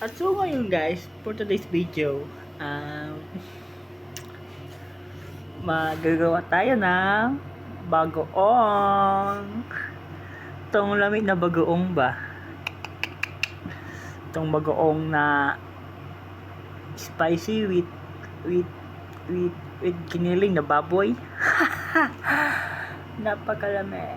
At so ngayon guys, for today's video, magagawa tayo ng bagoong. Itong lamig na bagoong ba? Itong bagoong na spicy with kiniling na baboy. Napakalami.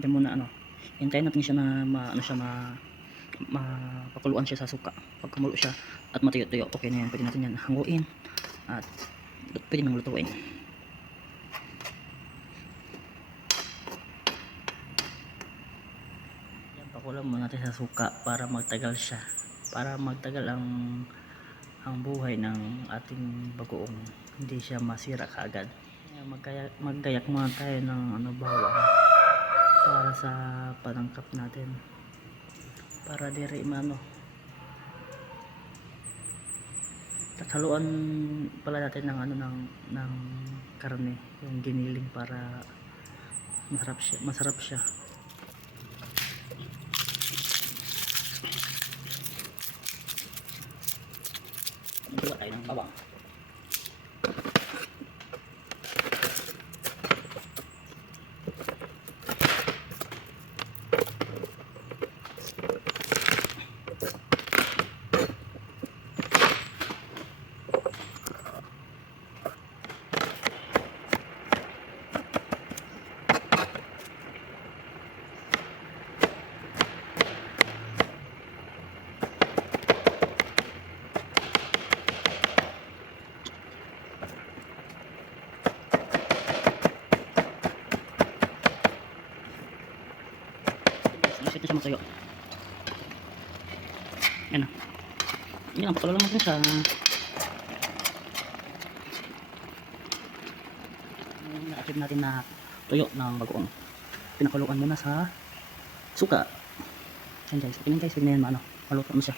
Diyan muna hintayin natin siya na mapakuluan siya sa suka. Pag kumulo siya at matuyo-tuyo, okay na yan. Pwede natin yan hanguin at pwede nang lutuin. Yan, pakulan muna natin sa suka para magtagal siya. Para magtagal ang buhay ng ating bagoong. Hindi siya masira kaagad. Maggayak muna tayo ng bawang para sa panangkap natin, para diri haluan pala natin ng karne, yung giniling, para masarap siya. Magawa tayo ng bawang. Ito siya matuyo. Yan na. Yan, pakuluan natin siya. Na-achieve natin na tuyo ng bagoong. Pinakuluan muna sa suka. Yan guys. Okay na guys. Pwede na yan maluto mo siya.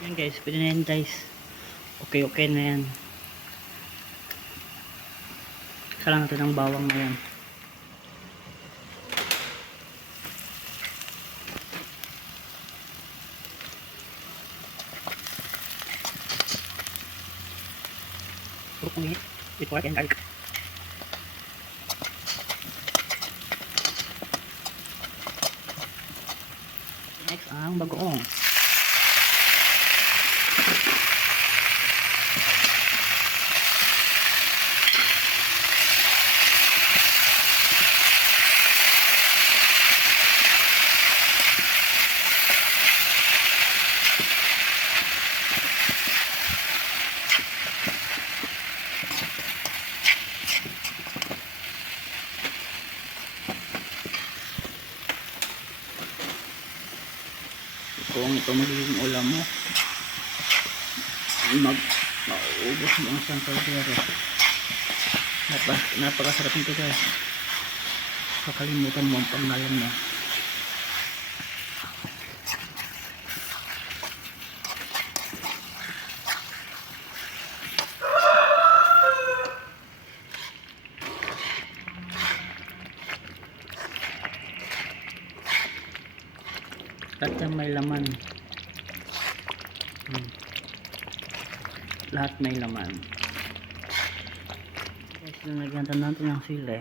Yan guys, pwede na yan guys. Okay na yan. Salang natin ang bawang na yan. Puro kong with pork and garlic. Next ang bagoong. Kung ito magiging ulam mo, mauubos mo ang isang kaldero. Napakasarap nito guys. Kakalimutan mo ang pangalan mo. Lahat yan may laman. Lahat may laman. Guys, nalagyan natin ng sili.